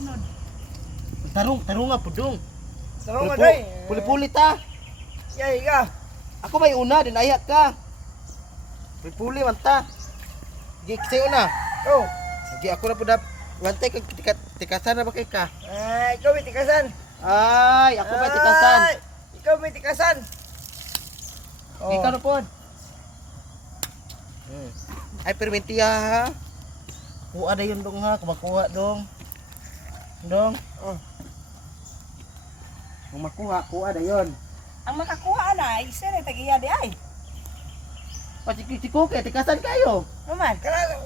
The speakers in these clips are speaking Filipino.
unod. Tarong nga pudong. Tarong nga day. Puli-puli ta. Yay ka. Ako may una, din ayak ka. Puli-puli man ta. Sige, kasi una. Oh. Sige, ako na po dap. Wantay kag tikasan na ba kay ka? Ay, ikaw may tikasan. Ay, ako ba tikasan? Ay, ikaw may tikasan. Oh. Ikaw na po. Ay, permitiya ha. Kuha na yun dong ha. Kumakuha dong. Dong. Oh. Kung makuha, kuha na yun. Ang makakuha na, isa na tagiya di ay. Si Kuke, tikasan kayo. Naman.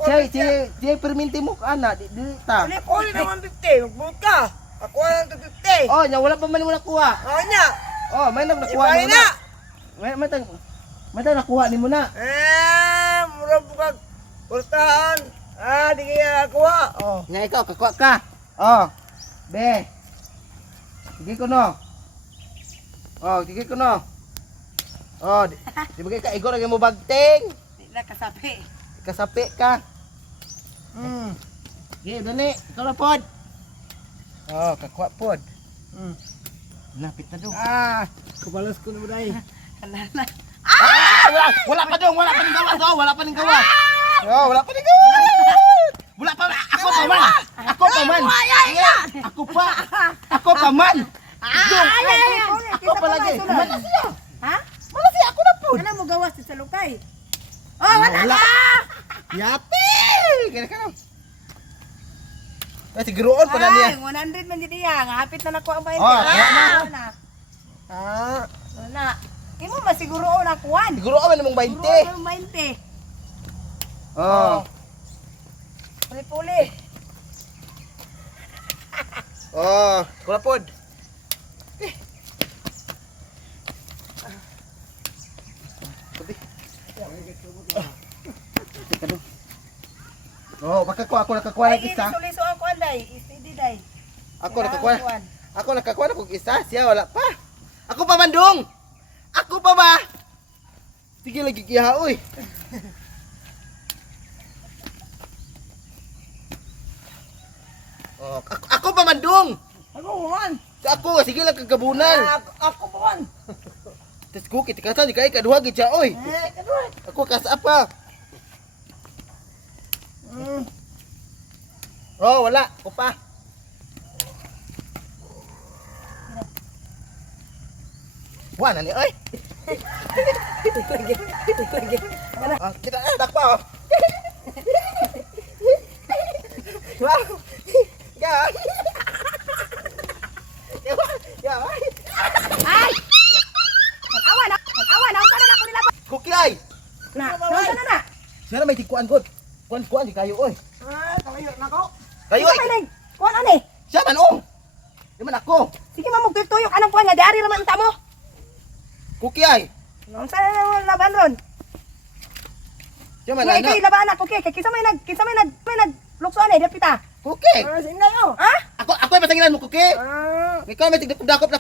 Siya perminti mo ka na. Di ta. Ako rin naman 50. Magbulot ka. Ako lang 250. Oh, nya wala pa man mo nakuha. Oo niya. Oh, may nakuha Ibay mo na. na. May nakuha ni mo na. Mura po kag. Kurtahan. Di kaya nakuha. Oh. Nya ikaw, kakuha ka. Oh. Be. Sige ko no. Oh, sige ko no. Oh, di bagay ka igor mo bagting. Di na kasabi. Kasapi ka. Sige, dali. Ikaw na pod. Oh, kakuha pod. Lapit na dong. Kabalas ko na ba day? Halala. Wala pa dong, wala pa ning gawa dong, wala pa ning gawa. Oh, wala pa ning gawa. Wala pa, ako pa man. Ako pa man. Ako pa. Ako pa man. Ako pa lagi. Mana siya? Ha? Mana siya? Ako na po. Ano mo gawas sa lukay? Oh, wala Wala. ka! Yapi! Kaya ka na. Siguroon pa na niya. Ay, 100 man dito yan. Hapit na nakuha ang 20. Oh, wala na. Ah. Wala. Imo masiguro na kuwan. Siguroon man namang 20. Siguro ng 20. Oh. Puli-puli. Oh, kulapod. Oh, makakuha ako nakakuha ng Ay, isa. suliso ako anday. Steady day. Ako nakakuha. Ako nakakuha na kong isa, siya wala pa. Ako pa mandong. Ako pa ba? Sige lagi kiha oy. Oh, ako pa mandong. Ako man. Ako sige lang kagabunan. Ako pa man. Tes ko kitikasan di kay kaduha gid siya oy. Kaduha. Ako kasa pa. Oh, wala. Ako pa. Wala ni oy. Lagi. Kita dakpa. Oh. Wow. Ya. Ya. Ay! Awan na. Awan na. Sana na ako nila. Cookie ay. Na. Sana may tikuan god. Kuan di kayo oy. Kalayo na ko. Kayo Sige ay. man kuan ani. Siya man oh. Di man ako. Sige mamog tuyok anang kuan nga diari naman ta mo. Cookie ay. Unsa na laban ron? Siya man Ngay ana. kay laban ako kay kisa may nag lukso ani dapita. Cookie. Sinday oh. Ha? Ako ay pasangilan mo cookie. Ah. Ikaw may tigdakop na